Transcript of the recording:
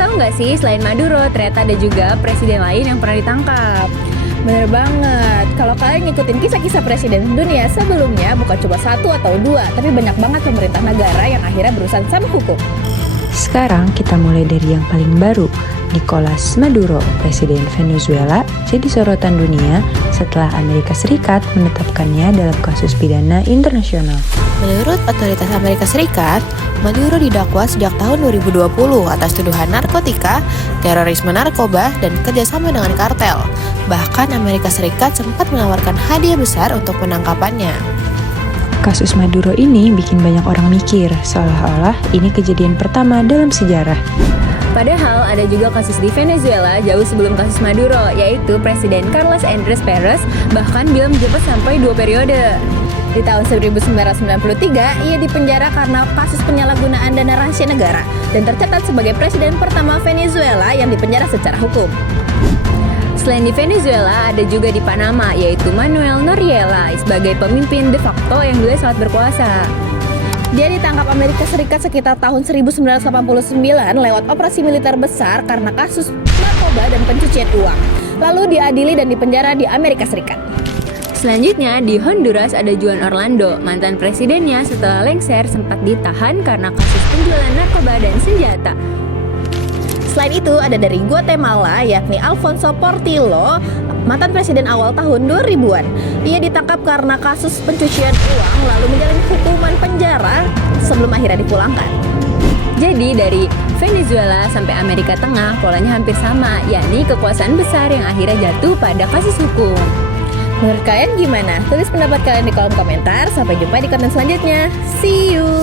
tahu nggak sih, selain Maduro, ternyata ada juga presiden lain yang pernah ditangkap. Bener banget, kalau kalian ngikutin kisah-kisah presiden dunia sebelumnya bukan cuma satu atau dua, tapi banyak banget pemerintah negara yang akhirnya berurusan sama hukum. Sekarang kita mulai dari yang paling baru, Nicolas Maduro, Presiden Venezuela, jadi sorotan dunia setelah Amerika Serikat menetapkannya dalam kasus pidana internasional. Menurut otoritas Amerika Serikat, Maduro didakwa sejak tahun 2020 atas tuduhan narkotika, terorisme narkoba, dan kerjasama dengan kartel. Bahkan Amerika Serikat sempat menawarkan hadiah besar untuk penangkapannya. Kasus Maduro ini bikin banyak orang mikir, seolah-olah ini kejadian pertama dalam sejarah. Padahal ada juga kasus di Venezuela jauh sebelum kasus Maduro, yaitu Presiden Carlos Andrés Pérez bahkan belum menjabat sampai 2 periode. Di tahun 1993, ia dipenjara karena kasus penyalahgunaan dana rahasia negara dan tercatat sebagai presiden pertama Venezuela yang dipenjara secara hukum. Selain di Venezuela, ada juga di Panama, yaitu Manuel Noriega sebagai pemimpin de facto yang dulu sangat berkuasa. Dia ditangkap Amerika Serikat sekitar tahun 1989 lewat operasi militer besar karena kasus narkoba dan pencucian uang. Lalu diadili dan dipenjara di Amerika Serikat. Selanjutnya, di Honduras ada Juan Orlando, mantan presidennya setelah lengser sempat ditahan karena kasus penjualan narkoba dan senjata. Selain itu, ada dari Guatemala, yakni Alfonso Portillo, mantan presiden awal tahun 2000-an. Ia ditangkap karena kasus pencucian uang, lalu menjalani hukuman penjara sebelum akhirnya dipulangkan. Jadi dari Venezuela sampai Amerika Tengah, polanya hampir sama, yakni kekuasaan besar yang akhirnya jatuh pada kasus hukum. Menurut kalian gimana? Tulis pendapat kalian di kolom komentar. Sampai jumpa di konten selanjutnya. See you!